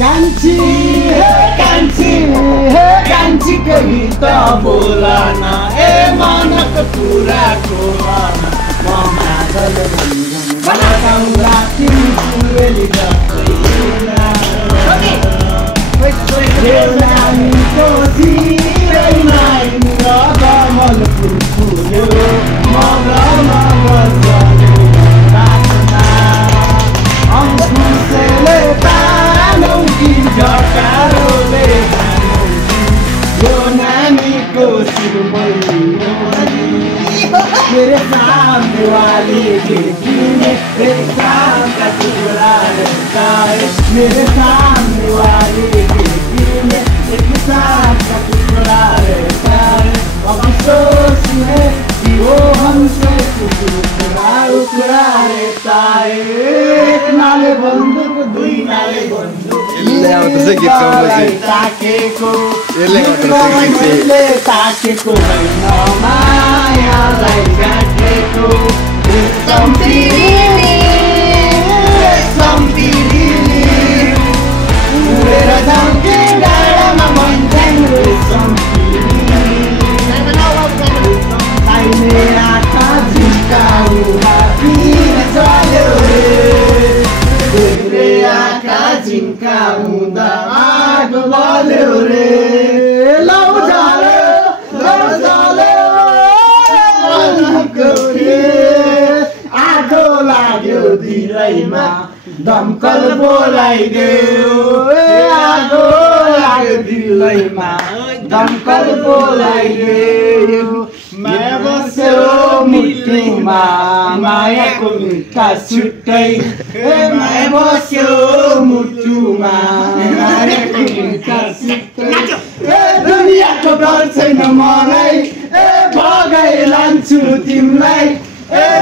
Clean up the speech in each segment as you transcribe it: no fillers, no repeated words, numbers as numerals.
कान्छी कान्छीको गीत बोलन ए मनको कुराको म मादल बनाउँदा तिमी सुरेली नानीको सिरैमा कमल फुल फुल्यो मगरमा बस्यो बाटोमा अंकुशले तानौ कि झकारोले यो नानीको सिरमैलो मेरे सामने वाली खिड़की में मेरे सामने टुकड़ा रहता है मेरे सामने वाली खिड़की में एक सांप का टुकड़ा रहता है अफसोस है कि वो हमसे टुकड़ा रहता है एक नाले बंदूक दुई नाले बंदूक ताकेको ताकेको मायालाई काटेको उडेर जाउँथे डाँडामा भन्थ्याङ्रे आइने आँखा झिम्काउँदा पिर चल्यो रे आँखा झिम्काउँदा आगो बल्यो रे लौ आगो लाग्यो दिलैमा दमकल बोलाइदेऊ आगो लाग्यो दिलैमा दमकल बोलाइदेऊ माया बस्यो मुटुमा मायाको मिठा छुट्टै माया बस्यो मुटुमा मायाको मिठा छुट्टै दुनियाँको डर छैन मलाई भगाइ लान्छु तिमीलाई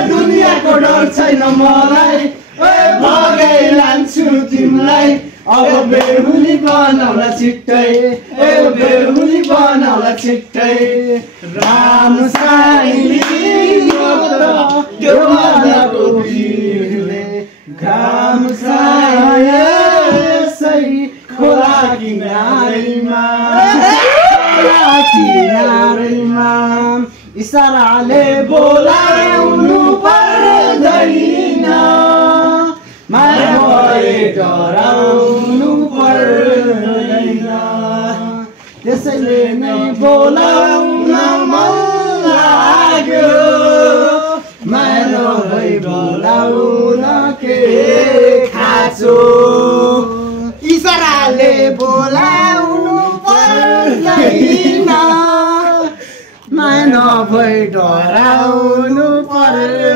दुनियाँको डर छैन मलाई भगाइ लान्छु तिमीलाई अब बेहुली बनाउला छिट्टै बेहुली बनाउला छिट्टै राम साइली घाम सायसै खोला किनारैमा इसाराले बोलाउनु पर्दैन माया भए डराउनु पर्दैन त्यसैले नै बोलाउन मन लाग्यो माया नभई बोलाउन के खाँचो इसाराले बोलाउनु पर्दैन माया नभई डराउनु पर्दैन